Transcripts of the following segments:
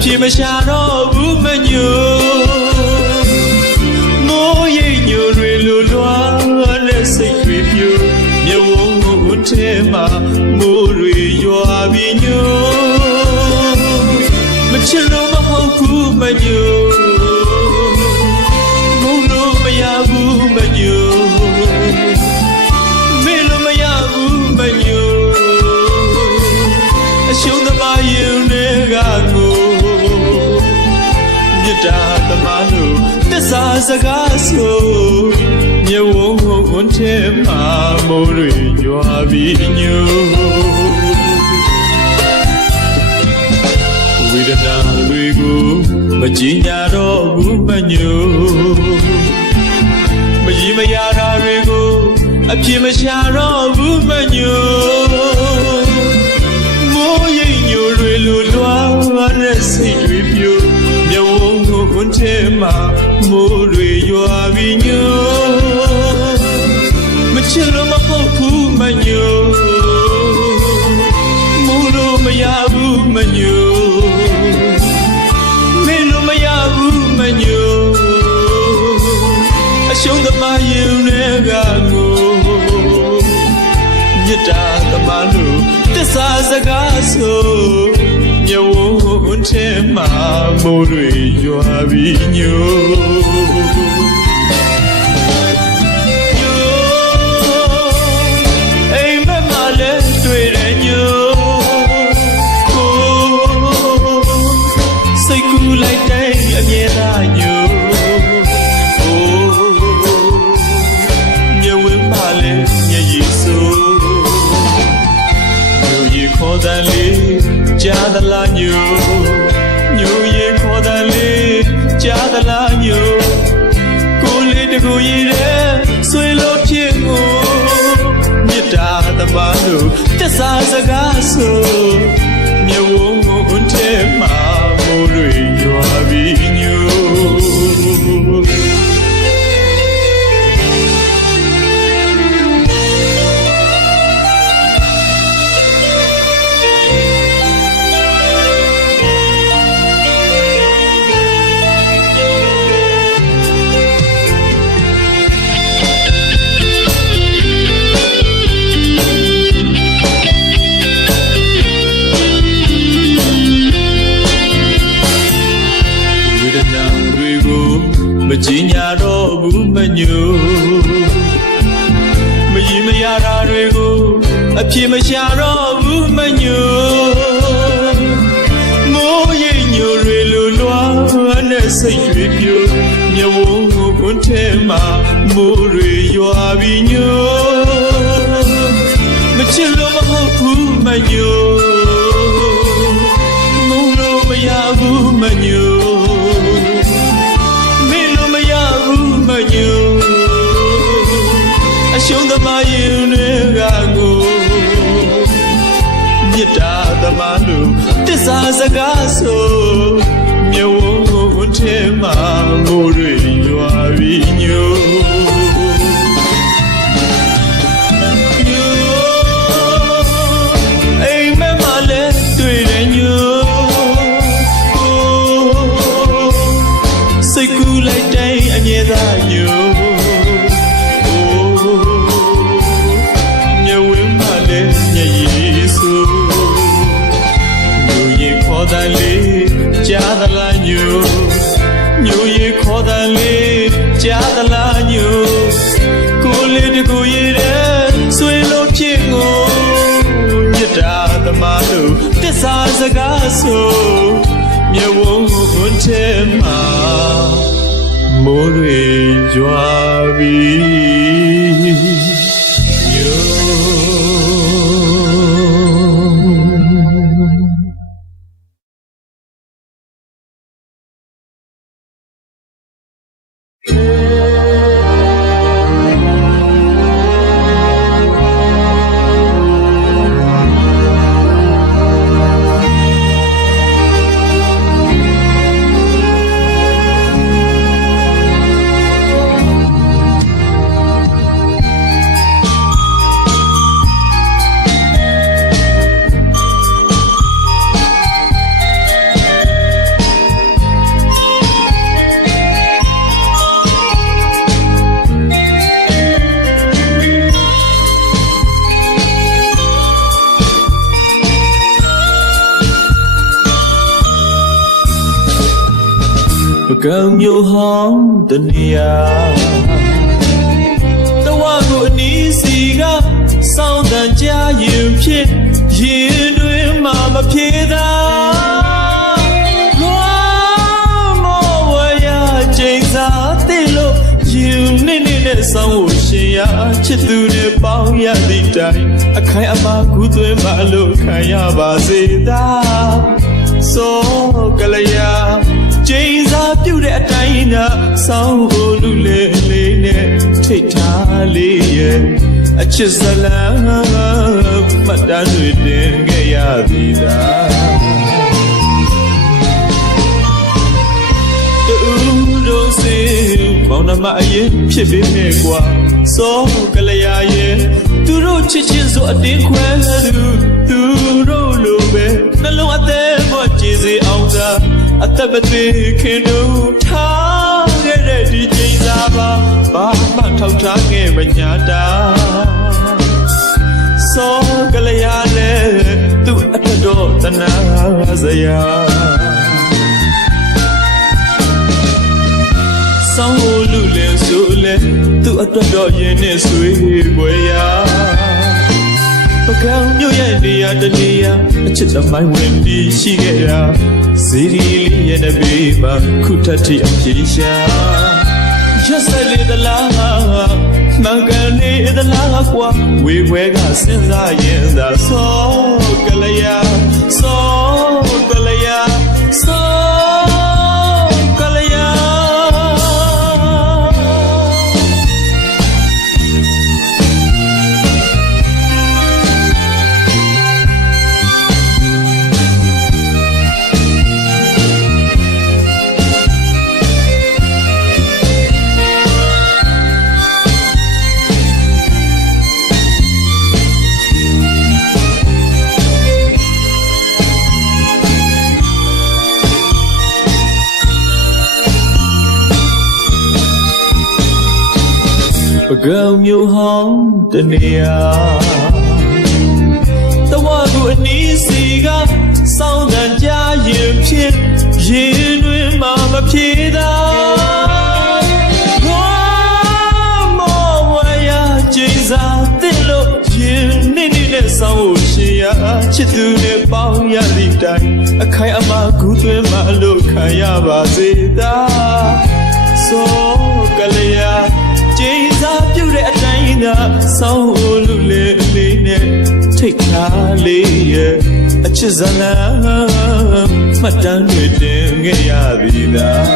Chỉ mà xa đó vũ mà nhiều ngô dây nhiều rồi lùa loa lên xây quỷ phiêu nhiều vốn hôn thế mà mô rồi dọa vì nhiều mà chưa lâu mà hậu phú mà nhiều ngô lô mà ya vũ mà nhiều mê lô mà ya vũ mà nhiều xuống ta bao nhiêu nê gà ngô ta tamanu tesa zagaso nyewo honche ma mori yoa vinyo widana luigu majinya ro gu manyo maji mayara luigu apye masha ro gu manyo mo yin nyo lwe lu lwa re sai twi pyo Hôn thế mà mô rùi dọa vì nhớ mà chưa lâu mà hậu phú mà nhớ mô lô mà ya vũ mà nhớ mê lô mà ya vũ mà nhớ sống ta mà yêu nê gà ngô nhất ra ta mà nụ tê xa xa gà sô nhiều hôn thế mà mô rùi dọa vì nhớ em bé mà lên tuổi để nhớ xây cu lại đây em nghe ta nhớ nhiều em mà lên nhà Giêsu nhiều gì khó ta lý cha ta là nhiều ye khó ta li cha ta là nhiều cô li de cô ye de suy lo phiền ngô nhất ta ta ba lu ta sa sa ga so nhiều hôn thế mà mô rùi dọa vì nhiều mà chỉ nhà đó vũ mà nhiều mà gì mà ya ra rồi cô à chỉ mà xa đó vũ mà nhiều mô dây nhiều rồi lùa loa anh xây chuyện nhiều nhiều hôn thế mà mô rồi dọa vì nhớ mà chưa lâu mà hậu phú mà nhiều mô lô mà ya vũ mà nhiều xuống ta mà yêu nê gà ngô nhất ta ta mà nụ tê xa xa gà sô nhiều hôn thế mà mô rùi dọa vì nhớ anh bé mà lên tuổi để nhớ xây cu lại đây anh nghe ra nhớ ta li cha ta là nhiều gì khó ta li cha ta là nhiều cô li de cô ye de suy lo phiền ngô nhất ra ta mà nụ tê xa xa gà sô nhiều hôn thế mà mô rùi dọa vì nhớ ကံမျိုးဟောင်းတနေရာတဝကိုအနီးစီကစောင်းတန်ကြရင်ဖြစ်ရင်တွင်မှမဖြေသာလွမ်းမောဝရချိန်စာတိလို့ရင်နဲ့စောင်းကိုရှင်ရချစ်သူနဲ့ပေါင်းရသည့်တိုင်အခိုင်အမာကူးသွင်းမှလို့ခံရပါစေသာစောကလေးယာကျင်းစားပြုတ်တဲ့အတိုင်းကစောင်းကိုလူလေးလေးနဲ့ထိတ်ထားလေးရဲ့အချစ်ဇလံမှတ်တမ်းတွေတင်ခဲ့ရသည်လားတူတို့စီမောင်နှမအရင်ဖြစ်ပေမဲ့ကွာစောကလေးယာရဲ့သူတို့ချစ်ချင်းဆိုအတင်းခွဲသူတို့လိုပဲနှလုံးအသက်ပေါ်ကြည်စီအောင်သာအသက်မသေးခင်တို့ထားခဲ့တဲ့ဒီချိန်စာပါဘာမှထောက်ထားခဲ့မညာတာစောကလေးရလဲသူ့အထက်တော့တနာစရာစောင်းကိုလူလဲဆိုလဲသူ့အတွက်တော့ရင်နဲ့ဆွေးပွဲရပကံမြို့ရဲ့နေရာတနေရာအချစ်သမိုင်းဝင်ပြီးရှိခဲ့ရာစီရီလေးရဲ့တပေမှာခုထပ်ထိအပြေရှာရက်စက်လေးသလားမှန်ကန်နေသလားကွာဝေခွဲကစဉ်းစားရင်သာစောကလေးယာစောကလေးယာစောကလေးယာပကံမျိုးဟောင်းတနေရာတဝကိုအနီးစီကစောင်းတန်ကြရင်ဖြစ်ရင်တွင်မှမဖြေသာလွမ်းမောဝရချိန်စာတိလို့ရင်နဲ့စောင်းကိုရှင်ရချစ်သူနဲ့ပေါင်းရသည့်တိုင်အခိုင်အမာကူးသွင်းမှလို့ခံရပါစေသာစောကလေးယာကျင်းစားပြုတ်တဲ့အတိုင်းကစောင်းကိုလူလေးလေးနဲ့ထိတ်ထားလေးရဲ့အချစ်ဇလံမှတ်တမ်းတွေတင်ခဲ့ရသည်လား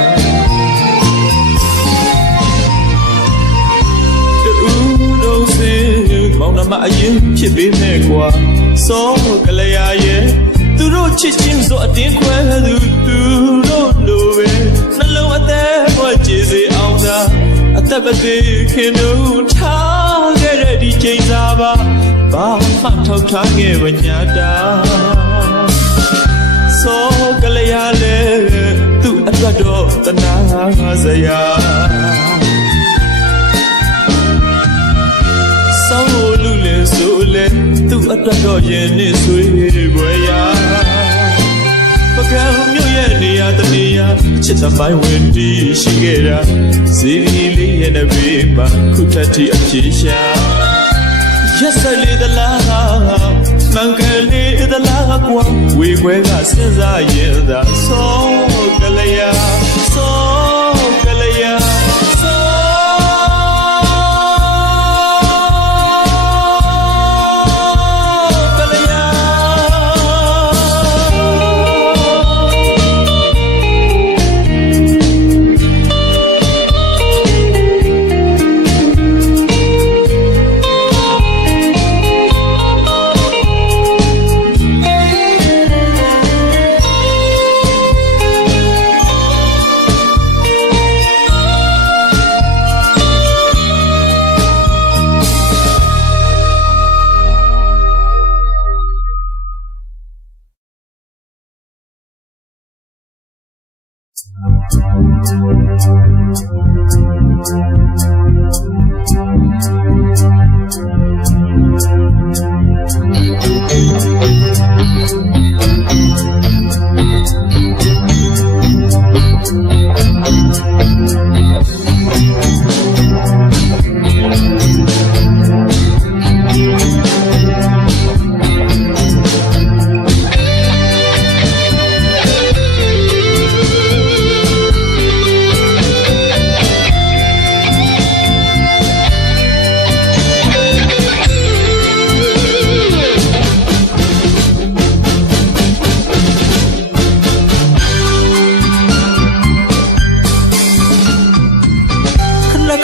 တူတို့စီမောင်နှမအရင်ဖြစ်ပေမဲ့ကွာစောကလေးယာရဲ့သူတို့ချစ်ချင်းဆိုအတင်းခွဲသူတို့လိုပဲနှလုံးအသက်ပေါ်ကြည်စီအောင်သာအသက်မသေးခင်တို့ထားခဲ့တဲ့ဒီချိန်စာပါဘာမှထောက်ထားခဲ့မညာတာစောကလေးရလဲသူ့အတွက်တော့တနာစရာစောင်းကိုလူလဲဆိုလဲသူ့အတွက်တော့ရင်နဲ့ဆွေးပွဲရပကံမြို့ရဲ့နေရာတနေရာချစ်သမိုင်းဝင်ပြီးရှိခဲ့တာစီရီလေးရဲ့တပေမှာခုထပ်ထိအပြေရှာရက်စက်လေးသလားမှန်ကန်လေးသလားကွာဝေခွဲကစဉ်းစားရင်သာစောကလေးယာစောကလေးယာစော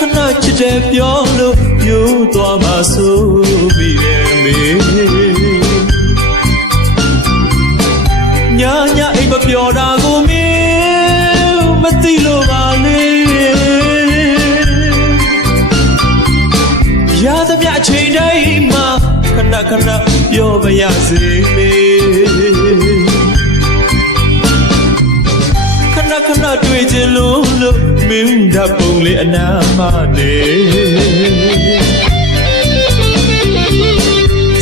ခဏချစ်တယ်ပြောလို့ပြိုးသွားမှဆိုမိတယ်မေညာအိမ်မပြောတာကိုမင်းမသိလို့ပါလေရသမျှအချိန်တိုင်းမှာခဏပြောပါရစေမေခဏတွေ့ချင်လို့မင်းဓာတ်ပုံလေးအနာမနေ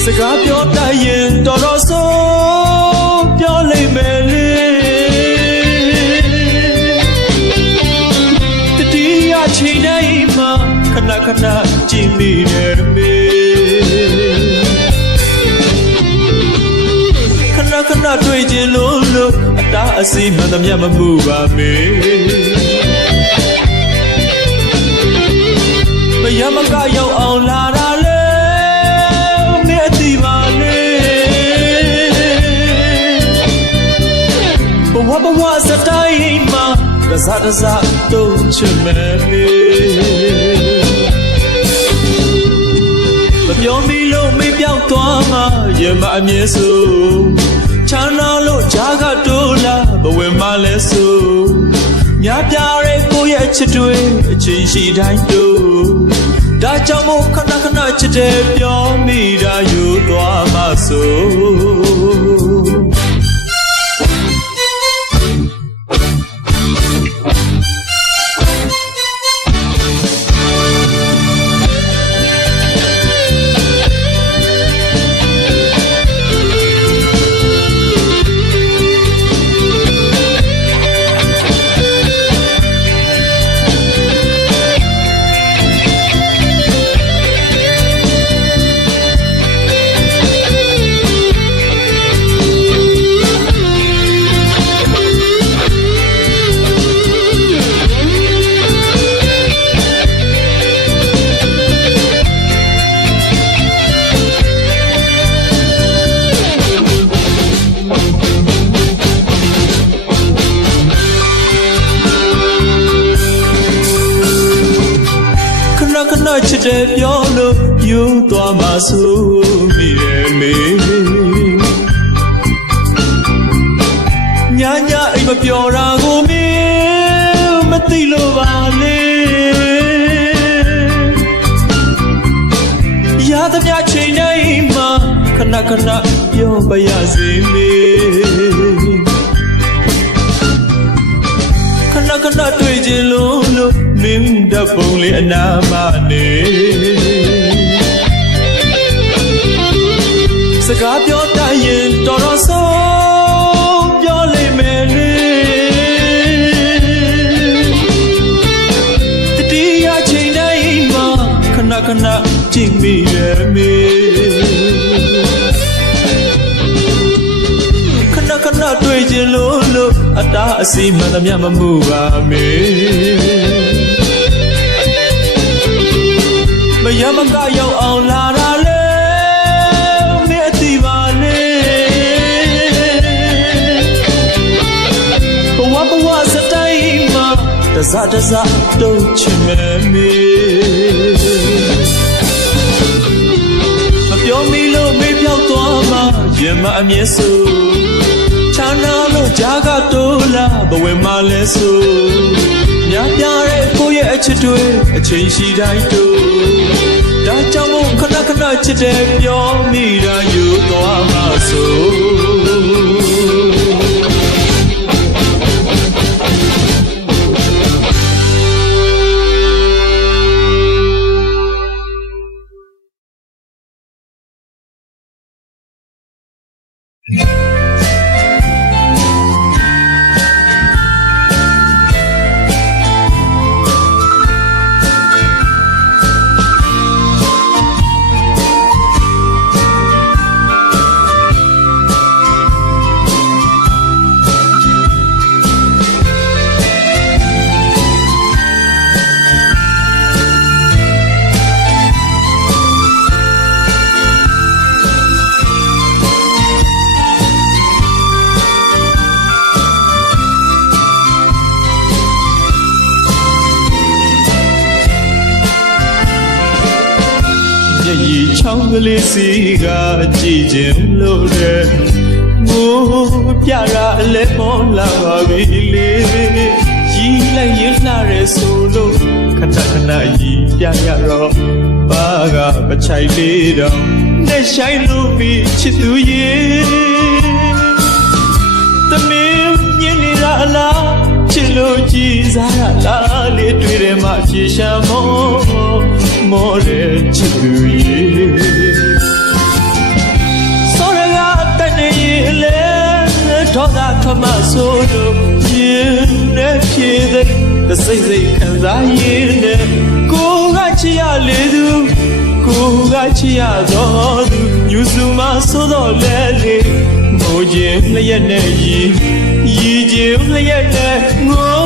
စကားပြောတတ်ရင်တော်ဆိုပြောလိမ့်မယ်လေတတိယချိန်တိုင်းမှာခဏကြည့်မိတယ်မေခဏတွေ့ချင်လို့အတားအဆီးမှန်သမျှမမှုပါမေမရမကရောက်အောင်လာတာလေမင်းအသိပါလေဘဝစတိုင်းမှာတစားတော့ချင်မယ်မေမပြောမိလို့မေ့ပြောင်းသွားမှရမအမြဲဆိုချမ်းသာလို့ဂျာကတိုးလာဘဝင်မလဲဆိုညာပြရဲကိုရဲ့ချစ်တွေအချင်းရှိတိုင်းတို့ဒါကြောင့်မို့ခဏချစ်တယ်ပြောမိတာယူသွားမှဆိုချစ်တယ်ပြောလို့ယူသွားမှဆိုမိတယ်မေညာအိမ်မပြောတာကိုမင်းမသိလို့ပါလေရသမျှချိန်တိုင်းမှာခဏပြောပါရစေမေခဏတွေ့ချင်လို့မင်းဓာတ်ပုံလေးအနာမနေစကားပြောတတ်ရင်တော်ဆိုပြောလိမ့်မယ်လေတတိယချိန်တိုင်းမှာခဏကြည့်မိတယ်မေခဏတွေ့ချင်လို့အတားအဆီးမှန်သမျှမမှုပါမေမရမကရောက်အောင်လာတာလေမင်းအသိပါလေဘဝစတိုင်းမှာတစားတော့ချင်မယ်မေမပြောမိလို့မေ့ပြောက်သွားမှရမအမြဲဆိုချမ်းသာလို့ဂျာကတိုးလာဘဝင်မလဲဆိုညာပြရဲကိုရဲ့အချစ်တွေအချင်းရှိတိုင်းတို့ဒါကြောင့်မို့ခဏချစ်တယ်ပြောမိတာယူသွားမှဆို ချောင်းကလေးစီကကြည်ခြင်းလို့တဲ့မိုးပြတာအလဲပေါ်လာပါပြီလေရီးလိုက်ရလှရဲဆိုလို့ခဏခဏရီးပြရတော့ဘာကမချိုက်လေးတော့နဲ့ဆိုင်လို့ပြီးချစ်သူရဲ့သမီးညင်နေတာလားချစ်လို့ကြည်စားရလားလေးတွေ့တယ်မှဖြေရှာမောတဲ့ချစ်သူရဲ့စောရကတနေလေထောသာခမဆိုလို့ပြင်းတဲ့ဖြေတဲ့စိတ်စိတ်ခံစားရင်းနဲ့ကိုကချစ်ရလေသူကိုကချစ်ရတော့သူယူစုမဆိုတော့လေလေမိုးခြင်းလျက်နဲ့ရီခြင်းလျက်နဲ့ငို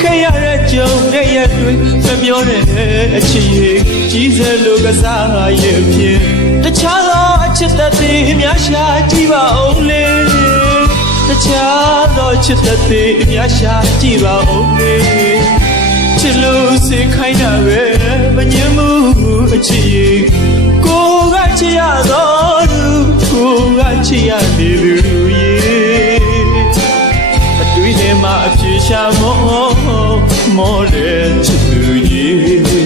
ခဲ့ရတဲ့ကြုံတဲ့ရတွေမပြောတဲ့အချစ်ရဲ့ကြီးစဲလို့ကစားရဲ့ဖြင့်တခြားသောအချစ်သက်တွေများရှာကြည့်ပါဦးလေတခြားသောချစ်သက်တွေများရှာကြည့်ပါဦးလေချစ်လို့စိတ်ခိုင်းတာပဲမငြင်းမှုအချစ်ရဲ့ကိုကချစ်ရတော့သူကိုကချစ်ရနေလူရဲ့အတွေ့ထဲမှာအပြေရှာမောတဲ့ချစ်သူရဲ့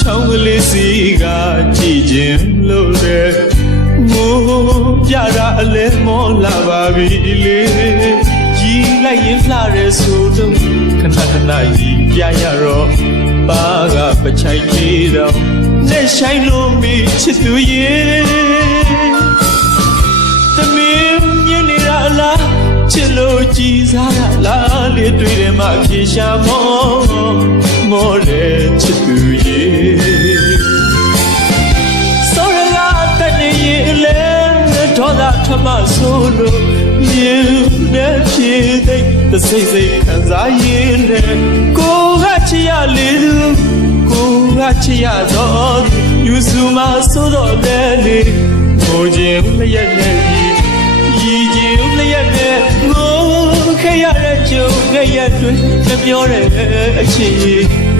ချောင်းကလေးစီကကြည်ခြင်းလို့တဲ့မိုးပြတာအလဲမောလာပါပြီလေရီးလိုက်ရင်လှရဲဆိုတော့ခဏခဏရီးပြရတော့ဘာကပချိုက်လေးတော့နဲ့ဆိုင်လို့မိချစ်သူရဲ့သမီးမြင်နေတာလားချစ်လို့ကြည်စားရလားလေတွေ့တယ်မှဖြေရှာမောတဲ့ချစ်သူရဲ့စောရကတနေလေထောသာထမဆိုလို့မြင်တဲ့ဖြေတဲ့စိတ်စိတ်ခံစားရင်းနဲ့ကိုကချစ်ရလေသူကိုကချစ်ရတော့ယူစုမဆိုတော့လေလေကိုချင်းလျက်နဲ့ရီချင်းလျက်နဲ့ငိုခဲ့ရတဲ့ကြုံခဲ့ရတွေမပြောတဲ့အချစ်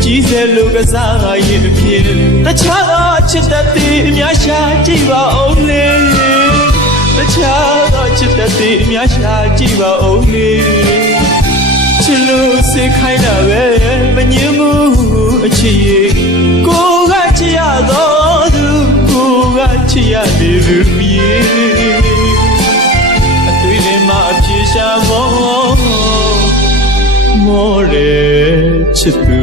ကြီးစဲလို့ကစားရင်ဖြစ်တခြားသောချစ်သက်တွေအများရှာကြည့်ပါဦးလေတခြားသောချစ်သက်တွေအများရှာကြည့်ပါဦးလေချစ်လို့စိတ်ခိုင်းတာပဲမငြင်းမှုအချစ်ရဲ့ကိုကချစ်ရတော့သူကိုကချစ်ရနေသူရဲ့အတွေ့ထဲမှာအပြေရှာမောတဲ့ချစ်သူ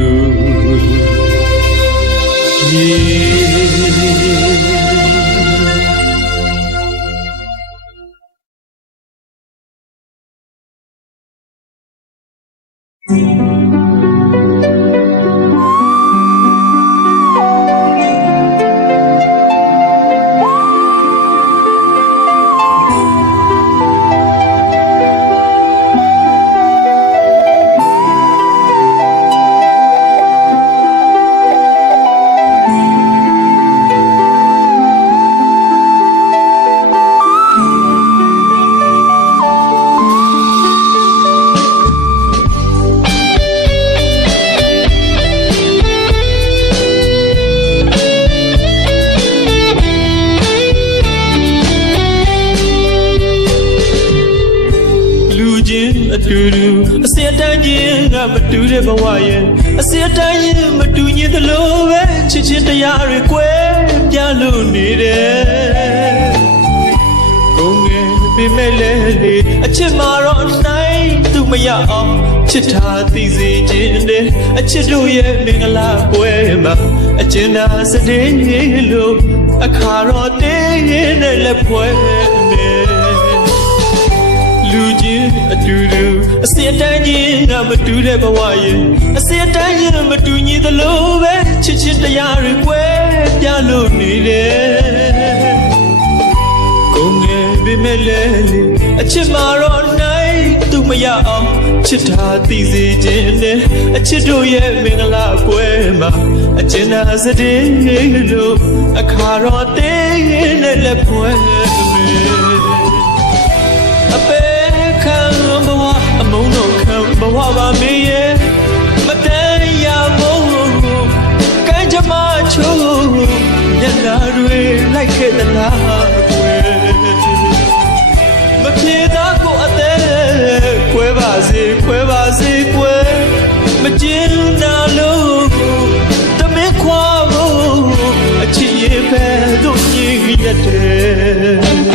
ချင်းအတူတူအစတန်းချင်းကမတူတဲ့ဘဝရဲ့အစတန်းချင်းမတူညီသလိုပဲချစ်ချင်းတရားတွေကွဲပြားလို့နေတယ်ကိုငယ်ပြမဲ့လေအချစ်မှာတော့နိုင်သူမရအောင်ချစ်တာသိစေခြင်းနဲ့အချစ်တို့ရဲ့မင်္ဂလာပွဲမှာအကျဉ်းသာစတဲ့လို့အခါတော်တင်းနဲ့လက်ပွဲနဲ့လူချင်းအတူတူအစတန်းချင်းကမတူတဲ့ဘဝရဲ့အစတန်းချင်းမတူညီသလိုပဲချစ်ချင်းတရားတွေကွဲပြားလို့နေတယ်ကိုငယ်ပြမဲ့လေအချစ်မှာတော့နိုင်သူမရအောင်ချစ်တာသိစေခြင်းနဲ့အချစ်တို့ရဲ့မင်္ဂလာပွဲမှာအကျဉ်းသာစတဲ့လို့အခါတော်တင်းနဲ့လက်ပွဲအပေခံဘဝအမုန်းတို့ခံဘဝပါမေးရဲ့မတန်ရမို့ကံကြမ္မာချိုးညနာတွေလိုက်ခဲ့သလားမပြေသားကိုအသေးခွဲပါစေခွဲပါစေခွဲမကျင်းနာလို့တမင်ခွာဖို့အချစ်ရဲ့ပဲတို့ညင်ရတယ်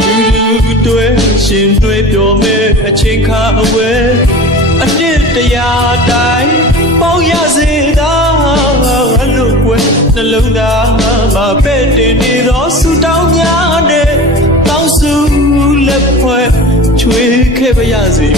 အတူတူတွေ့ရှင်တွေ့ပြောမယ်အချိန်ခါအဝဲအနှစ်တရားတိုင်းပေါင်းရစေသာလို့ကွယ်နှလုံးသားမှာပဲ့တင်နေသောဆူတောင်းများနဲ့တောင်းစုလက်ဖွဲ့ချွေခဲ့ပါရစေ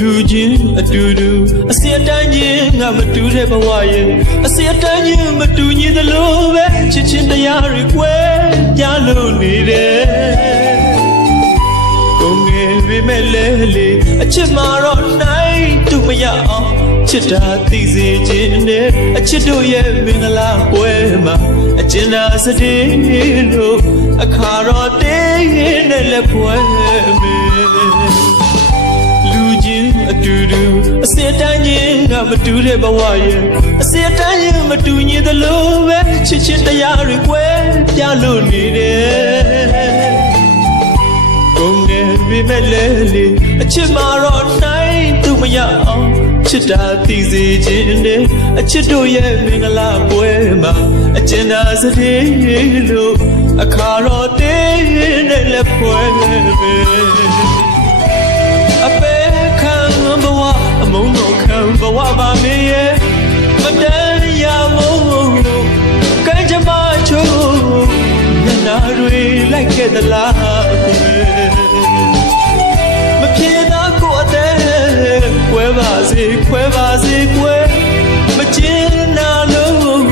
လူချင်းအတူတူအစတန်းချင်းကမတူတဲ့ဘဝရဲ့အစတန်းချင်းမတူညီသလိုပဲချစ်ချင်းတရားတွေကွဲပြားလို့နေတယ်ကိုငယ်ပြမဲ့လေအချစ်မှာတော့နိုင်သူမရအောင်ချစ်တာသိစေခြင်းနဲ့အချစ်တို့ရဲ့မင်္ဂလာပွဲမှာအကျဉ်းသာစတဲ့လို့အခါတော်တင်းနဲ့လက်ပွဲအတူတူအစတန်းချင်းကမတူတဲ့ဘဝရဲ့အစတန်းချင်းမတူညီသလိုပဲချစ်ချင်းတရားတွေကွဲပြားလို့နေတယ်ကိုငယ်ပြမဲ့လေအချစ်မှာတော့နိုင်သူမရအောင်ချစ်တာသိစေခြင်းနဲ့အချစ်တို့ရဲ့မင်္ဂလာပွဲမှာအကျဉ်းသာစတဲ့လို့အခါတော်တင်းနဲ့လက်ပွဲအပေခံဘဝအမုန်းတို့ခံဘဝပါမေးရဲ့မတန်ရမို့ကံကြမ္မာချိုးညနာတွေလိုက်ခဲ့သလားမပြေသားကိုအသေးခွဲပါစေခွဲပါစေခွဲမကျင်းနာလို့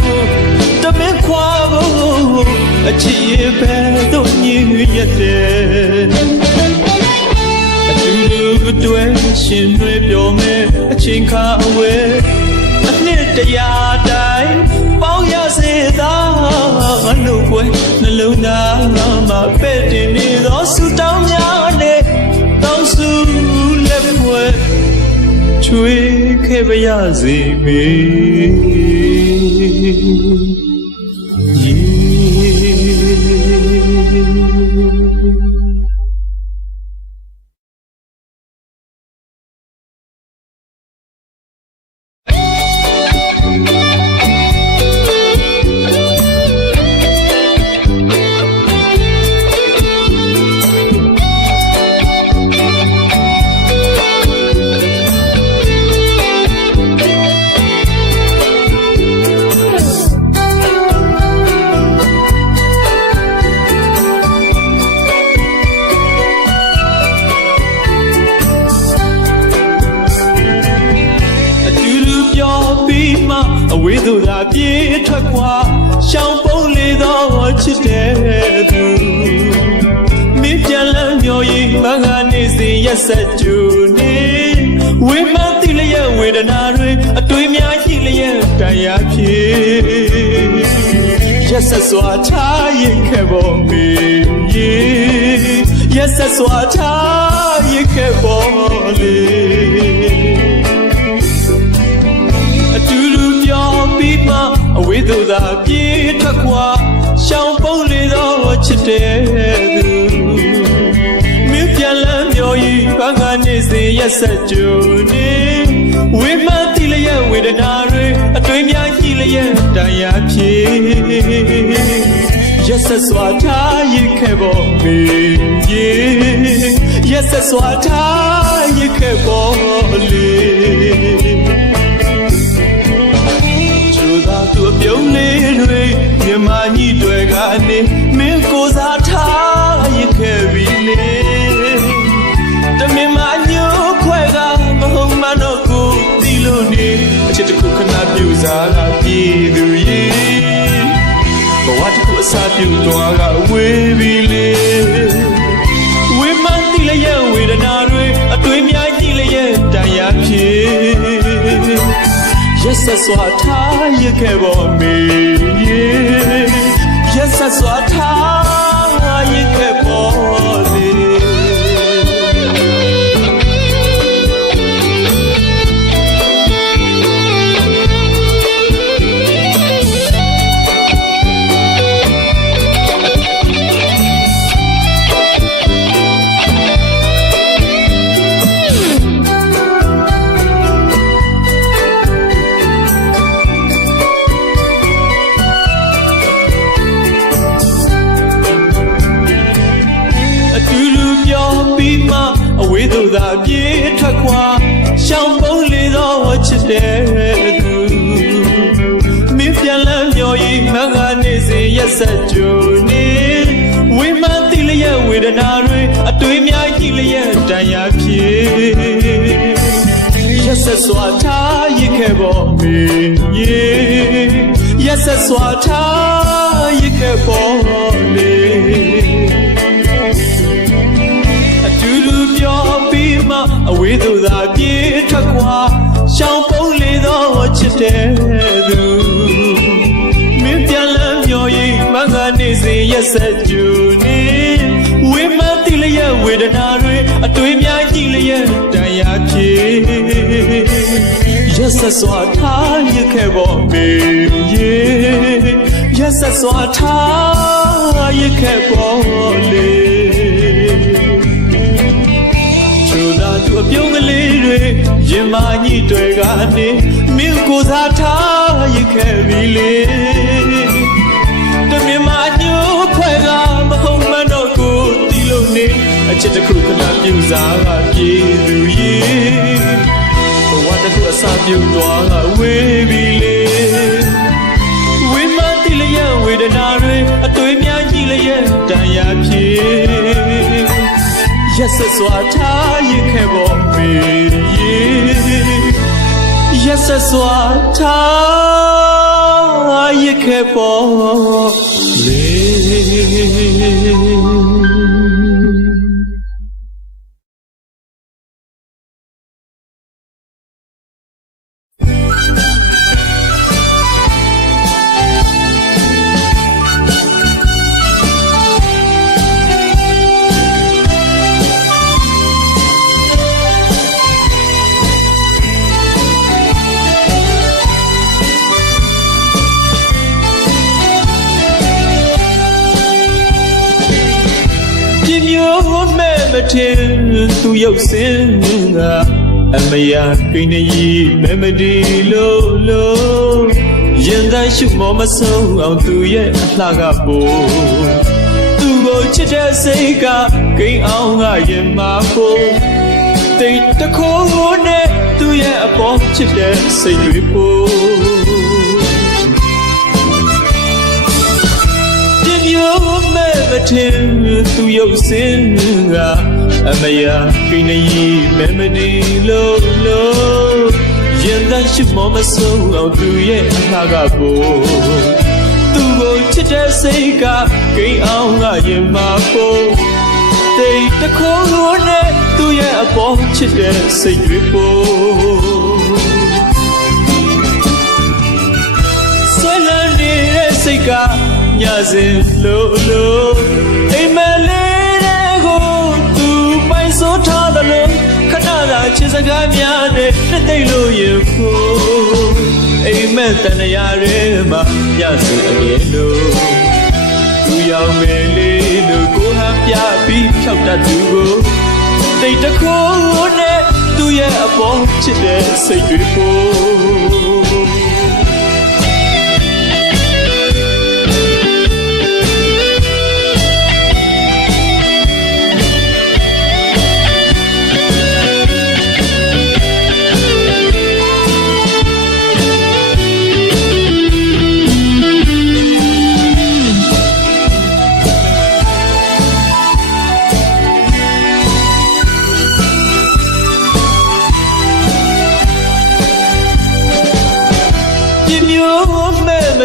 တမင်ခွာဖို့အချစ်ရဲ့ပဲတို့ညင်ရတယ်တွေ့ရှင်တွေ့ပြောမယ်အချိန်ခါအဝဲအနှစ်တရားတိုင်းပေါင်းရစေသာလို့ကွယ်နှလုံးသားမှာပဲ့တင်နေသောဆူတောင်းများနဲ့တောင်းစုလက်ပွဲချွေခဲ့ပါရစေမေအဝေးသို့သာပြေးထွက်ခွာရှောင်ပုံးလေသောချစ်တဲ့သူမင်းပြန်လမ်းမျောရင်မကနေစဉ်ရက်ဆက်ကြူနေ ဝိမတိလျက်ဝေဒနာတွေအတွေ့များရှိလျက်တရားဖြစ်ရက်ဆက်စွာထားရင်ခဲ့ပေါ်မေရက်ဆက်စွာထားရင်ခဲ့ပေါ်လေအတူတူပြောပြီးမှအဝေးသို့သာပြေးထွက်ခွာရှောင်ပုံးလေတော့ချစ်တဲ့သူမင်းပြန်လမ်းမျောဤဘာကနေစဉ်ရက်ဆက်ကြုံနေဝိမတိလျက်ဝေဒနာတွေအတွေ့များကြီးလျက်တရားဖြစ်ရက်ဆက်စွာထားရင်ခဲ့ပေါ်မေရက်ဆက်စွာထားရင်ခဲ့ပေါ်လေသူအပြုံးလေးတွေမြမကြီးတွေကနေမင်းကိုစားထားရခဲ့ပြီလေတမင်မညို့ခွဲကမဟုတ်မတော့ကိုတီးလို့နေအချစ်တစ်ခုခဏပြူစားကပြည်သူရဲ့ဘဝတစ်ခုအစားပြုသွားကဝေးပြီလေဝေးမတိလျက်ဝေဒနာတွေအတွေ့များကြီးလျက်တရားဖြစ်ရက်ဆက်စွာထားရခဲ့ပေါ်မေရက်ဆက်စွာထားရခဲ့ပေါ်လေအဝေးသို့သာပြေးထွက်ခွာရှောင်ပုံးလေတော့ချစ်တဲ့သူမင်းပြန်လမ်းမျောဤမငါနေစဉ်ရက်ဆက်ကြုံနေဝိမတိလျက်ဝေဒနာတွေအတွေ့များကြီးလျက်တရားဖြစ်ရက်ဆက်စွာထားရခဲ့ပေါ်မေရက်ဆက်စွာထားရခဲ့ပေါ်လေပြောပြီးမှအဝေးသို့သာပြေးထွက်ခွာရှောင်ပုံးလေတော့ချစ်တဲ့သူမင်းပြန်လမ်းမျောဤမငါနေစဉ်ရက်ဆက်ကြုံနေဝိမတိလျက်ဝေဒနာတွေအတွေ့များကြီးလျက်တရားဖြစ်ရက်ဆက်စွာထားရခဲ့ပေါ်မေရက်ဆက်စွာထားရခဲ့ပေါ်လေသူအပြုံးကလေးတွေရင်မကြီးတွေကနေမင်းကိုစားထားရခဲ့ပြီလေတမင်မညို့ခွဲကမဟုတ်မတော့ကိုတီးလို့နေအချစ်တစ်ခုခဏပြူစားကပြည်သူရဲ့ဘဝတစ်ခုအစားပြုသွားကဝေးပြီလေဝိမတိလျက်ဝေဒနာတွေအတွေ့များကြီးလျက်တရားဖြစ်ရက်ဆက်စွာထားရခဲ့ပေါ်မေရက်ဆက်စွာထားရခဲ့ပေါ်လေမထင်သူရုပ်စင်းကအမယာတွင်နေမမဒီလို့ရင်သာရှုမောမဆုံးအောင်သူရဲ့အလှကပို့သူကိုချစ်တဲ့စိတ်ကကိန်းအောင်ကရင်မဖို့တိတ်တခိုးနဲ့သူရဲ့အပေါ်ချစ်တဲ့စိတ်တွေပို့မထင်သူရုပ်စင်းကအမယာပြင်းနေမမဒီလို့ရင်သာရှုမောမဆုံးအောင်သူရဲ့အလှကပို့သူကိုချစ်တဲ့စိတ်ကကိန်းအောင်ကရင်မပို့ တိတ်တခိုးနဲ့သူ့ရဲ့အပေါ်ချစ်တဲ့စိတ်တွေပေါ်ဆွဲလန်းနေတဲ့စိတ်ကညစဉ်လို့အိမ်မလေးတွေကိုသူပိုင်စိုးထားတယ်လို့ခဏသာချစ်စကားများနဲ့နှစ်သိမ့်လို့ရင်ဖို့အိမ်မက်တန်ရာတွေမှာညစဉ်အမြဲလို့သူရောက်မယ်လေးလို့ကိုဟန်ပြပြီးဖြောက်တတ်သူကိုတိတ်တခိုးနဲ့သူ့ရဲ့အပေါ်ချစ်တဲ့စိတ်တွေပေါ်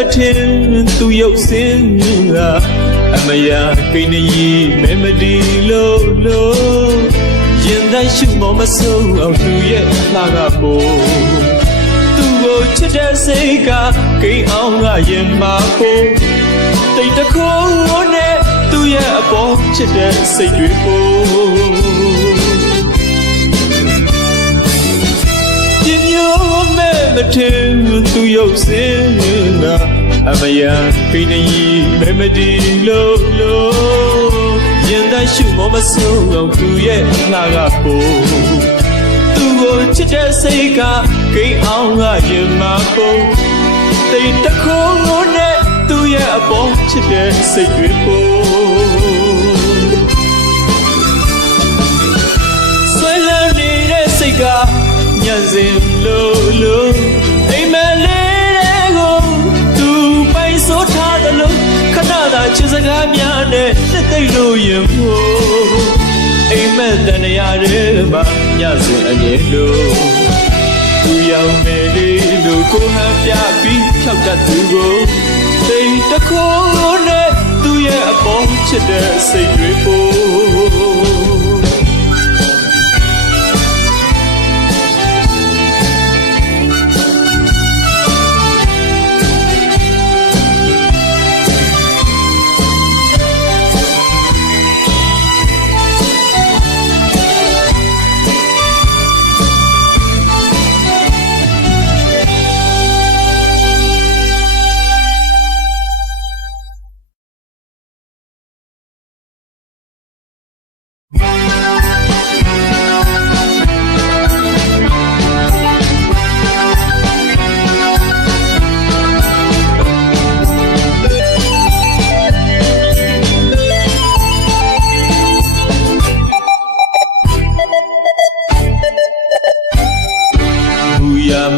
မထင်သူရုပ်စင်းကအမယာကိန်းကြီးမဲမဒီလို့ရင်တိုင်းရှုမမဆုံးအောင်သူရဲ့အလှကပို့သူ့ကိုချစ်တဲ့စိတ်ကကိန်းအောင်ကရင်မပို့တိတ်တခိုးနဲ့သူ့ရဲ့အပေါ်ချစ်တဲ့စိတ်တွေပို့မထင်သူရုပ်စင်းကအမယာဖိနေမဲမဒီလို့ရင်တိုင်းရှုမမဆုံးအောင်သူရဲ့အလှကပို့သူ့ကိုချစ်တဲ့စိတ်ကကိန်းအောင်ကရင်မပို့တိတ်တခိုးနဲ့သူ့ရဲ့အပေါ်ချစ်တဲ့စိတ်တွေပို့ဆွဲလန်းနေတဲ့စိတ်ကညံစင်လို့အိမ်မလေးတွေကိုသူပိုင်စိုးထားတယ်လို့ခဏသာချစ်စကားများနဲ့နှစ်သိမ့်လို့ရင်ဖို့အိမ်မက်တန်ရာတွေမှာညစဉ်အမြဲလို့သူရောက်မယ်လေးလို့ကိုဟန်ပြပြီးဖြောက်တတ်သူကိုတိတ်တခိုးနဲ့သူ့ရဲ့အပေါ်ချစ်တဲ့စိတ်တွေပေါ်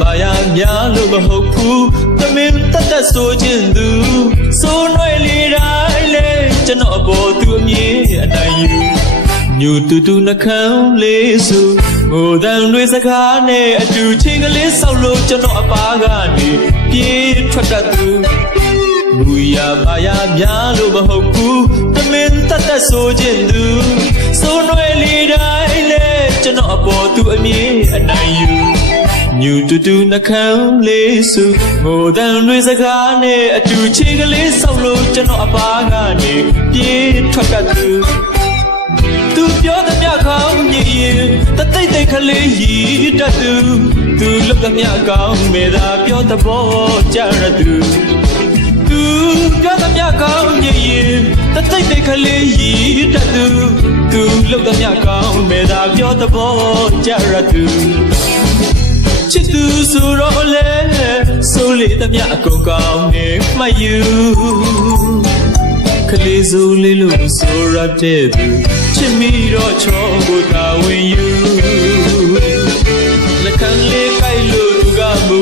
မာယာများလို့မဟုတ်ဘူးသမင်တတ်ဆိုခြင်းသူစိုးနှွယ်လေတိုင်းလေကျွန်တော်အပေါ်သူအမြင်အနိုင်ယူညူတူတူနှခမ်းလေးစုငိုတန်တွေစကားနဲ့အတူချင်းကလေးဆောက်လို့ကျွန်တော်အပါကနေပြေးထွက်တတ်သူမူရမာယာများလို့မဟုတ်ဘူးသမင်တတ်ဆိုခြင်းသူစိုးနှွယ်လေတိုင်းလေကျွန်တော်အပေါ်သူအမြင်အနိုင်ယူညူတူတူနှခမ်းလေးစုငိုတန်တွေစကားနဲ့အတူချီကလေးဆောက်လို့ကျွန်တော်အပါကနေပြေးထွက်တတ်သူသူပြောသမျှကောင်းမြည်ရင်တသိတဲ့ကလေးရည်တတ်သူသူလုပ်သမျှကောင်းမေသာပြောသဘောကြရသူသူပြောသမျှကောင်းမြည်ရင်တသိတဲ့ကလေးရည်တတ်သူသူလုပ်သမျှကောင်းမေသာပြောသဘောကြရသူချစ်သူဆိုတော့လေဆိုလေသမျှအကုန်ကောင်းနေမှတ်ယူကလေးစိုးလေးလို့ဆိုရတဲ့သူချစ်မိတော့ချောကိုသာဝင်ယူလက်ခံလေးကိုက်လို့သူကမူ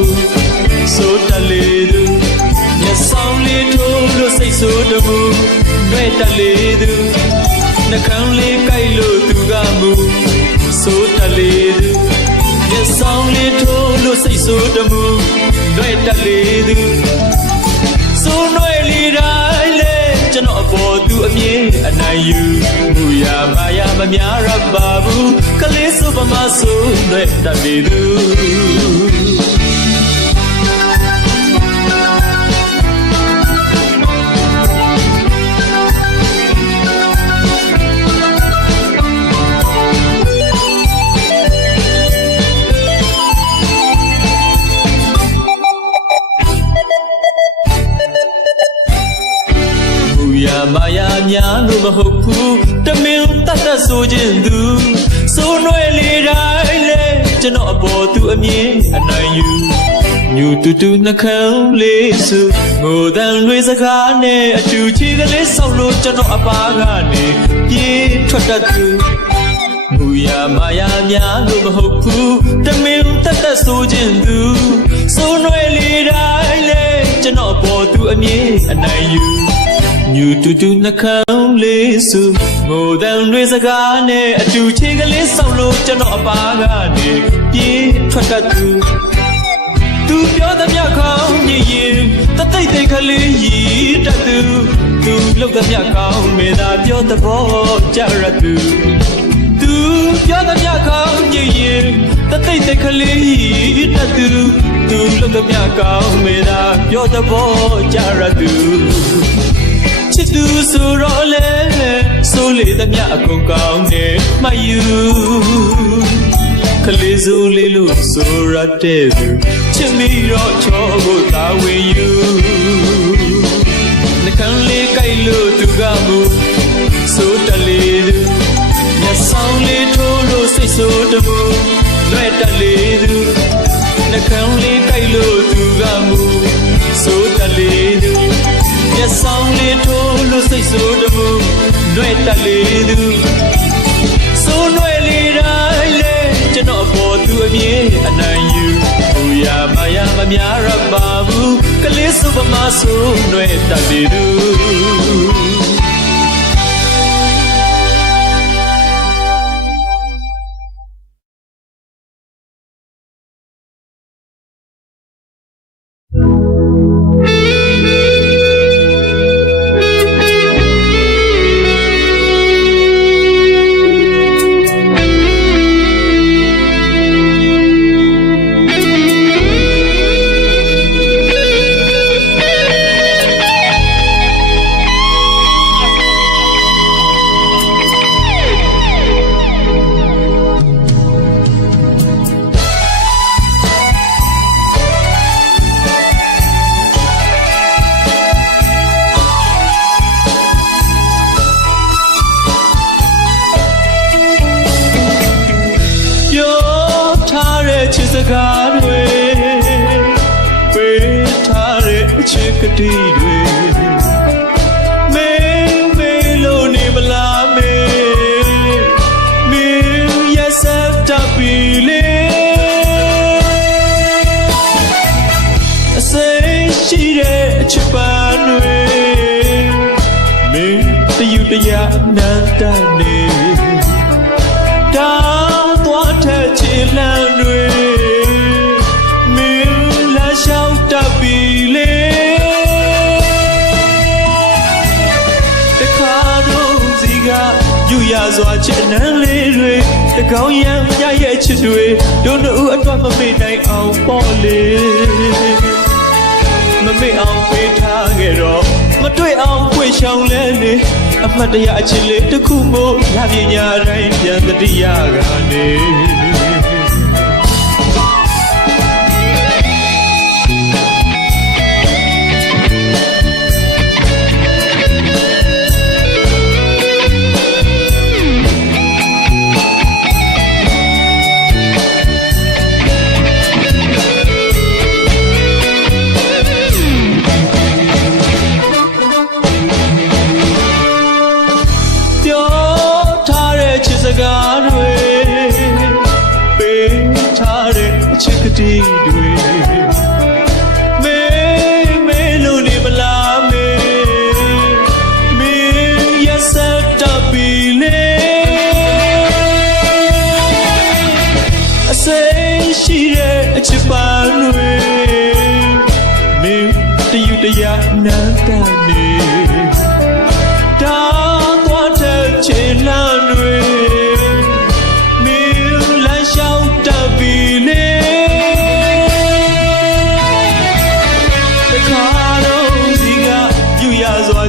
ဆိုတလေးသူမျက်ဆောင်လေးထိုးလို့စိတ်ဆိုးတမှုတွေ့တလေးသူနှခမ်းလေးကိုက်လို့သူကမူဆိုတလေးသူမျက်ဆောင်လေးထိုးလို့စိတ်ဆိုးတမှုတွေ့တလေးသူစိုးနှွယ်လေးတိုင်းလေ ကျွန်တော်အပေါ်သူအမြင်အနိုင်ယူမူရမာယာမများရပါဘူးကလေးစုပမာဆိုနဲ့တတ်နေသူမာယာများလို့မဟုတ်ဘူးတမင်တတ်တတ်ဆိုခြင်းသူစိုးနွယ်လေတိုင်းလေကျွန်တော်အပေါ်သူအမြင်အနိုင်ယူညူတူတူနှခမ်းလေးစုငိုတန်လွေစကားနဲ့အတူချီကလေးဆောက်လို့ကျွန်တော်အပါကနေပြေးထွက်တတ်သူမူရမာယာများလို့မဟုတ်ဘူးတမင်တတ်တတ်ဆိုခြင်းသူစိုးနွယ်လေတိုင်းလေကျွန်တော်အပေါ်သူအမြင်အနိုင်ယူညူတူတူနှခမ်းလေးစုငိုတန်တွေစကားနဲ့အတူချေကလေးဆောက်လို့ကျွန်တော်အပါကနေပြေးထွက်တတ်သူပြောသမျှကောင်းမြည်ရင်တသိတ်သိတ်ကလေးရည်တတ်သူလောက်သမျှကောင်းမေသာပြောသဘောကြရသူပြောသမျှကောင်းမြည်ရင်တသိတ်သိတ်ကလေးရည်တတ်သူလောက်သမျှကောင်းမေသာပြောသဘောကြရသူချစ်သူဆိုတော့လေဆိုလေသမျှအကုန်ကောင်းတယ်မယူကလေးစုလေးလို့ဆိုရတဲ့သူချစ်မိတော့ချောကိုသာဝင်ယူနှကန်းလေးကြိုက်လို့သူကမူဆိုတလေးသူမျက်ဆောင်လေးထိုးလို့စိတ်ဆိုတမူလွဲ့တလေးသူနှကန်းလေးကြိုက်လို့သူကမူဆိုတလေးသူမျက်ဆောင်လေးထိုးလို့စိတ်ဆိုးတမှုလွဲ့တလေးသူဆိုးလွဲ့လေးတိုင်းလေကျွန်တော်ပေါ်သူအမြင်အနိုင်ယူဘူရာမာယာမများရပါဘူးကလေးစုပမာဆိုးလွဲ့တလေးသူချစ်စကားတွေပေးထားတဲ့အချစ်ကတိတွေမေမေလို့နေမလားမေရဲ့စက်တပ်ပြီးလေအစိမ်းရှိတဲ့အချစ်ပန်းတွေမင်းတယူတရားနန်းတနေတာသွားထက်ချစ်လန်းတွေရစွာချစ်နှမ်းလေးတွေတကောင်းရံညရဲ့ချစ်တွေတို့နှစ်ဦးအတွက်မမေ့နိုင်အောင်ပေါ့လေမမေ့အောင်ပေးထားခဲ့တော့မတွေ့အောင်ပွင့်ရှောင်လဲနေအမှတ်တရအချစ်လေးတစ်ခုမို့လာပညာတိုင်းပြန်တတိယကနေ ပ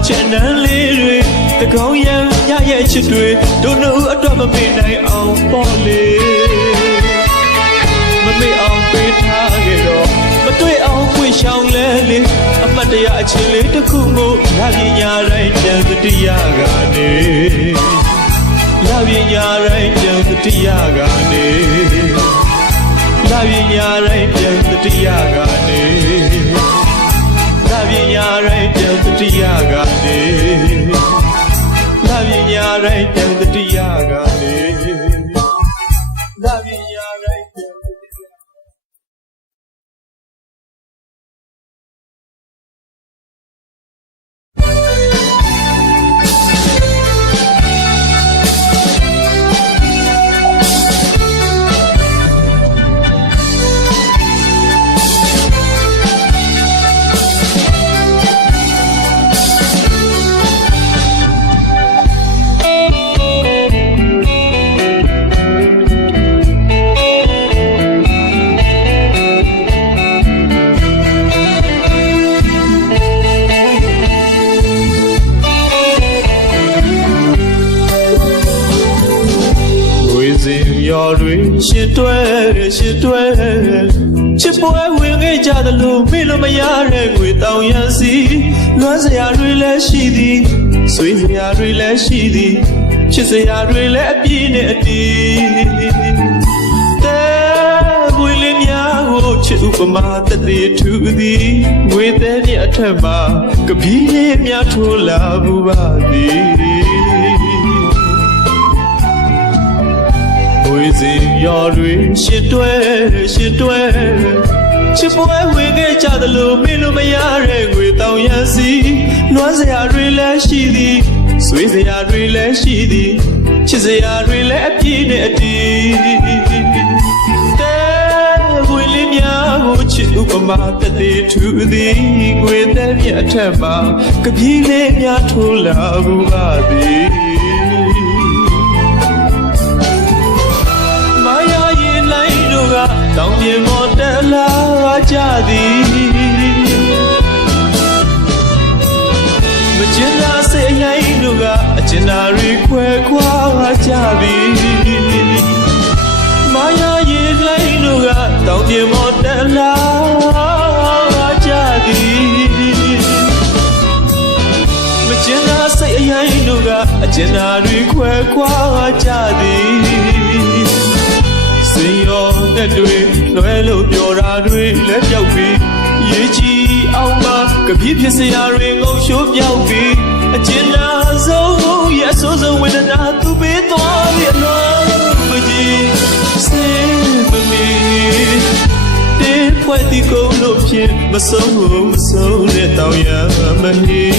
Channel the go young, ya chitwe, don't know a drama midnight on Polly. Mammy on great target, but we all wish on Lily. A Matia chili to Kumo, Lavin Yara, the Tiagane. Lavin Yara, the Tiagane. Lavin Yara, the Tiagane. Lavin Yara, the Tiagane. Lavin Yara, the Tiagane. Lavin Yara. She boy will get the loop, Milomayare without Yancy. Lucy, I really she thee, sweet, I really she thee. She say, I really be there. William Yago, Chupama, that they to thee, with any atema, Kabini, Yatula, Bubadi. Within your dream, she dwell. She boy, we get the loop, Milomayare without Yancy. Lucy, I really she thee, sweet, I really she thee. She say, I really be there. William Yago, Chupama, that they to thee, with any atema, Kabini, Yatula, Bubadi. Don't you want the love, Jadi? But you not say, I know that a generic quack, Jadi. Maya, you like Nuga, don't you want the love, Jadi? But you not say, I know that a generic quack, Jadi. See your that way, no hello, your way, let you be. Yechi, Alma, Kabi, say, I ring, oh, show you a Jenna, so yes, also with an art to be thought, you know, say for me. Did quite the go look here, but so let out Yamani.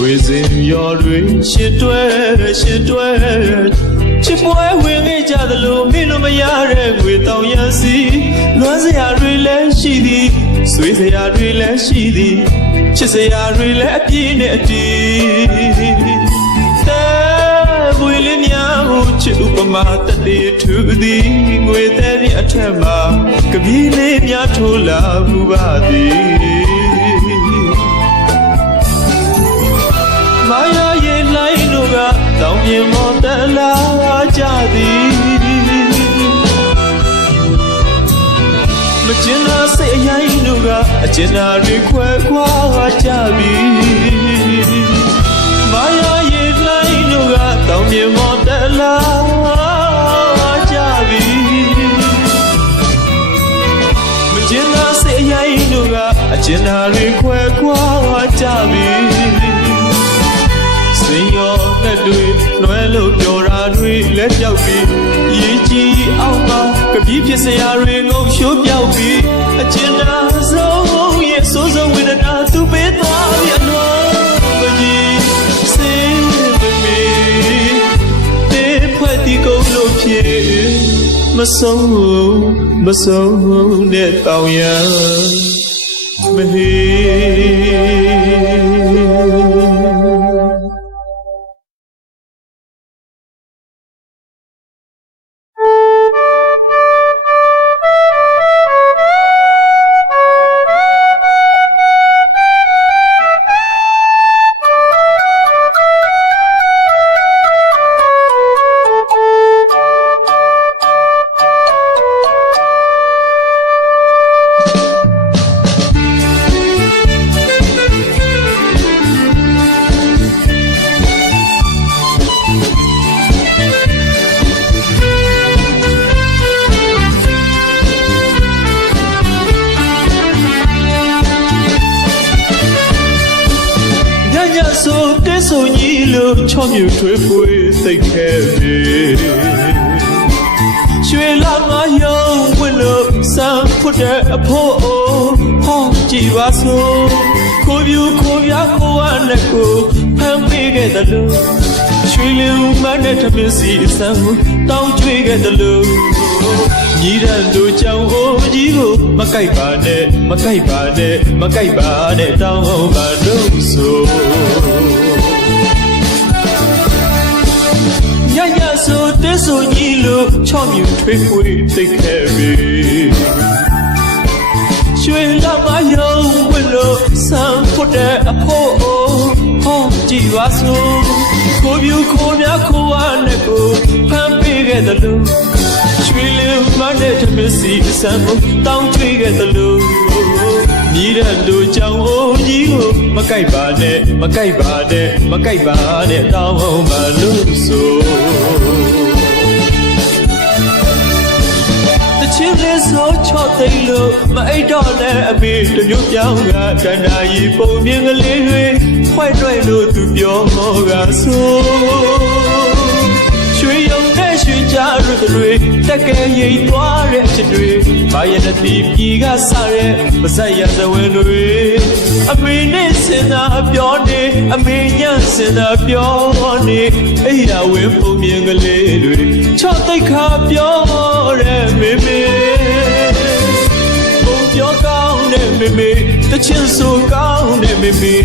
Within your dream, she dwell. She boy will get the loop, Milomayare without Yancy. Lucy, I really she thee, sweet, I really she thee. She say, I really be there. William Yago, Chupama, that they to thee, with any atema, Kabini, Yatula, Bubadi. Maya ye lai nuga, don't ye want the la jadi. Machina say ya nuga, a china request qua jabi. Maya ye lai nuga, don't ye want the la jadi. Machina say ya nuga, a china request qua jabi. See your that do it. လွယ်လို့ပြောတာတွေလက်ပြောက်ပြီးရေကြီးအောင်မှာကပီးဖြစ်စရာတွေငုံရှိုးပြောက်ပြီးအကျဉ်းသာဆုံးရဲ့ဆိုးဆုံးဝေဒနာသူပေးသွားပြီအလုံးမကြီးစေမမီတေးဖွဲ့တီကုန်လို့ဖြစ်မဆုံးတဲ့တောင်ရမဟေဆိုညီလို့ချော့မြူထွေးပွေးသိခဲ့ပြီရွှေလာငါယုံဝစ်လို့စံဖွတ်တဲ့အဖို့ဟောကြည်ပါစို့ကိုပြူကိုပြကိုဝနဲ့ကိုဖမ်းပေးခဲ့တယ်လို့ရွှေလင်းမနဲ့ထမင်းစီအစံကိုတောင်းကျွေးခဲ့တယ်လို့ညီရန်တို့ကြောင့်အိုကြီးကိုမကြိုက်ပါနဲ့တောင်းအောင်ပါလို့ဆိုညဆိုတဲဆိုညီလို့ချော့မြူထွေးပွေးသိခဲ့ပြီရွှေလာမယုံဝစ်လို့စံဖွတ်တဲ့အဖို့ဟောကြည်ပါစို့ကိုပြူကိုပြကိုဝနဲ့ကိုဖမ်းပေးခဲ့တယ်လို့ရွှေလင်းမနဲ့ထမင်းစီအစံကိုတောင်းကျွေးခဲ့တယ်လို့ညီရန်တို့ကြောင့်အိုကြီးကိုမကြိုက်ပါနဲ့တောင်းအောင်ပါလို့ဆိုတချင်းလေးဆိုချော့သိလို့မအိတ်တော့နဲ့အမေတမျိုးပြောင်းကတဏှာကြီးပုံမြင်ကလေးတွေခွိုက်တွဲလို့သူပြောကဆိုရွှေရုံနဲ့ရွှေကြားတို့တွေတက်ကယ်ရိတ်သွားတဲ့အဖြစ်တွေဘာရတဲ့ပြည်ကစားတဲ့မဆက်ရသဝင်တွေအမေနဲ့စင်သာပြောနေအမေညစင်သာပြောနေအဲ့ဒါဝင်ပုံမြင်ကလေးတွေချော့သိခါပြောတဲ့မေမေပုံပြောကောင်းတဲ့မေမေတချင်ဆိုကောင်းတဲ့မေမေ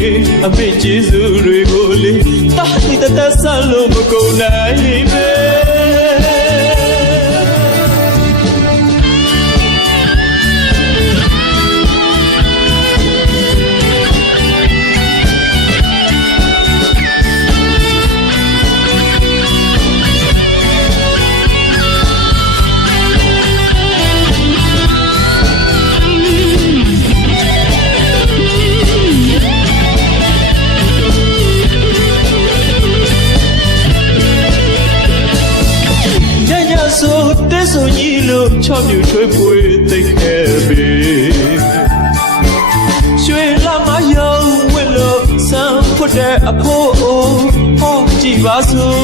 အမေကျေးဇူးတွေကိုလေတာတိတသက်ဆက်လို့မကုန်နိုင်ပဲဆိုညီလို့ချော့မြူထွေးပွေးသိခဲ့ပြီရွှေလာမယုံဝစ်လို့စံဖွတ်တဲ့အဖို့ဟောကြည်ပါစို့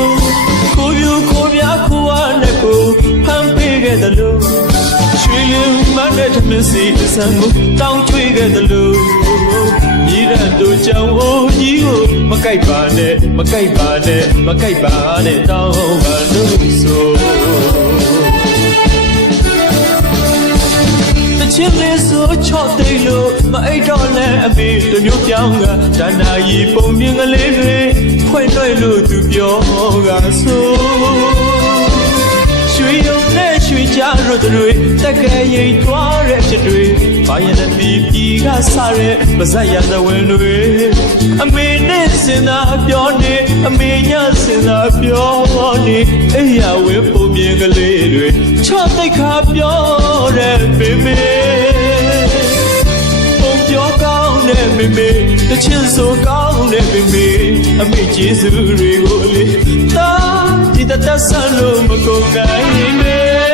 ကိုပြူကိုပြကိုဝနဲ့ကိုဖမ်းပေးခဲ့တယ်လို့ရွှေလင်းမနဲ့ထမင်းစီအစံကိုတောင်းကျွေးခဲ့တယ်လို့ညီရန်တို့ကြောင့်အိုကြီးကိုမကြိုက်ပါနဲ့တောင်းပါလို့ဆိုချင်းလေးဆိုချော့သိလို့မအိတ်တော့လဲအမေတမျိုးပြောင်းကတဏှာကြီးပုံမြင်ကလေးတွေခွဲ့တွဲလို့သူပြောကဆိုရွှေရုံနဲ့ရွှေကြားတို့တွေတက်ကယ်ရိတ်သွားတဲ့ဖြစ်တွေဘာရတဲ့ပြည်ကစားတဲ့မဆက်ရသဝင်တွေအမေနဲ့စင်သာပြောနေအမေညစင်သာပြောနေအဲ့ရဝဲပုံမြင်ကလေးတွေချော့သိခါပြောတဲ့မေမေပုံပြောကောင်းတဲ့မေမေတချင်ဆိုကောင်းတဲ့မေမေအမေကျေးဇူးတွေကိုလေတာဒီတသက်ဆက်လို့မကုန်နိုင်ပဲ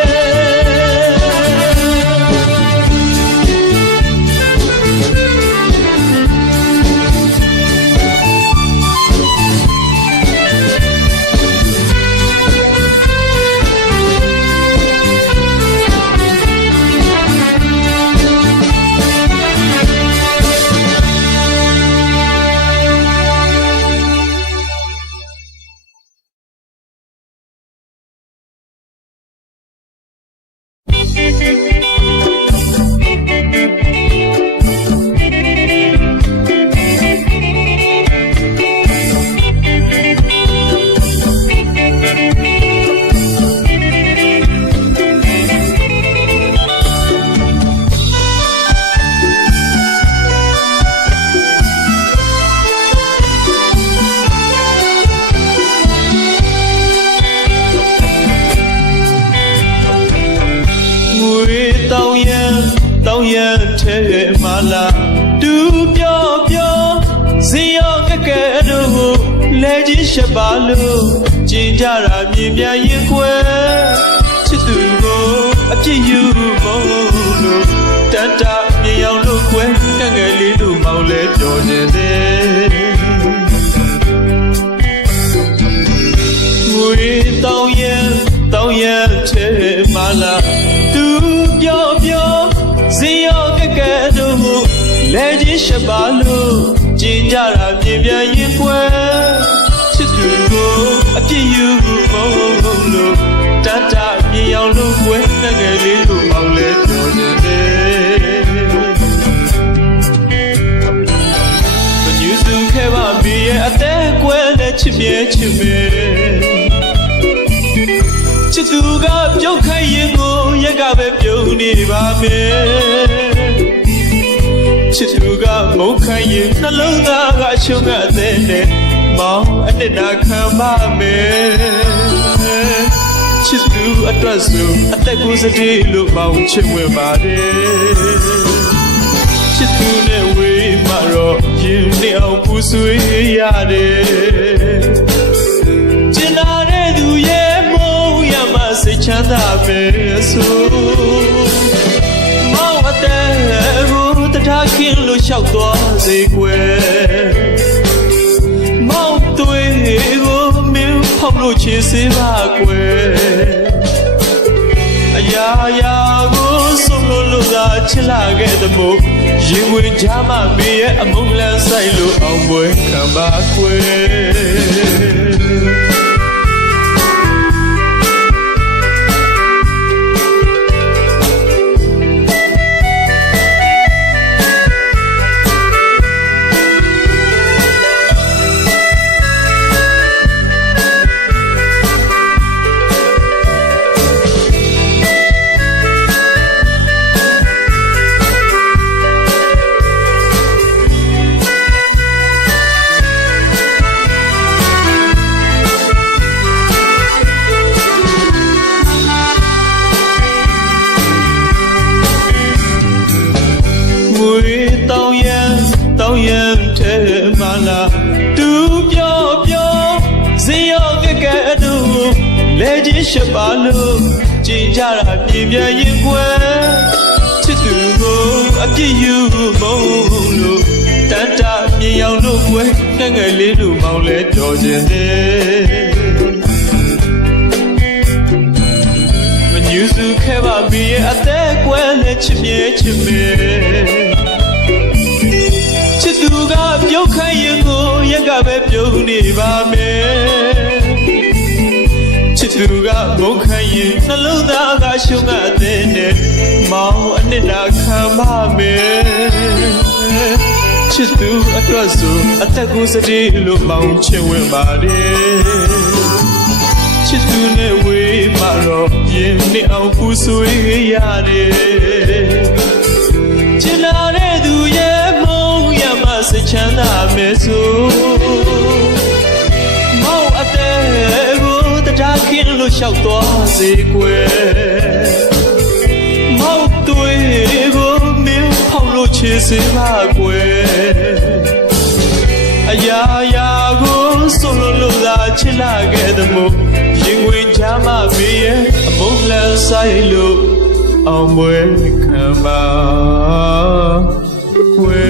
yan te mala du pyo pyo ziyo keke do le ji shabalu jin jara myin myan yin kwe chit tu ko a phit yu mo lo tata myin yaw lo kwe ngel li lu maw le pyo jin de we tao yan te mala du pyo pyo ziyo keke do le ji shabalu jin jara myin myan yin kwe chit tu ko a phit yu mo lo tata myin yaw lo kwe ngel li lu maw le pyo jin de you su ke ba mi ye a te kwe le chit mye chit me chit tu ga pyo khai yin ko ye ka be pyo ni ba me chit tu ga mong khai yin na long da ga chung ga de ne maw a nit na khan ba me chit tu atwat su a tat ko sati lo maw chit wen ba de chit tu ne we ma ro yin ni aw pu sui ya de chin na de du ye mo ya ma se chan da me so maw a te ko ta tha khin lo shauk twa se kwe maw twe ko min phok lo chin se ba kwe aya ya ko som lo lo da chit la ke de mo yin win ja ma me ye a mong lan sai lo aw mwe khan ba kwe tao yan te mala du pyo pyo ziyo keke do le ji shabalu jin jara myin myan yin kwe chit tu ko a phit yu mo lo tata myin yaw lo kwe ngel li lu maw le pyo jin de you su ke ba mi ye a te kwe le chit mye chit me chit tu ga pyo khai yin ko ye ka be pyo ni ba me chit tu ga mong khai yin na long da ga shung ga de ne maw a nit na khan ba me chit tu atwat su a tat ko sati lo maw chin wen ba de chit tu ne we ma ro yin ni aw pu sui ya de chin la de du ye mong ya ma se chan da me so maw a te ko ta tha khin lo shauk twa se kwe maw twe ko min phok lo chi se ba kwe aya ya ko so lo da chit la ke de mo yin win ja ma me ye a mong lan sai lo aw mwe khan ba kwe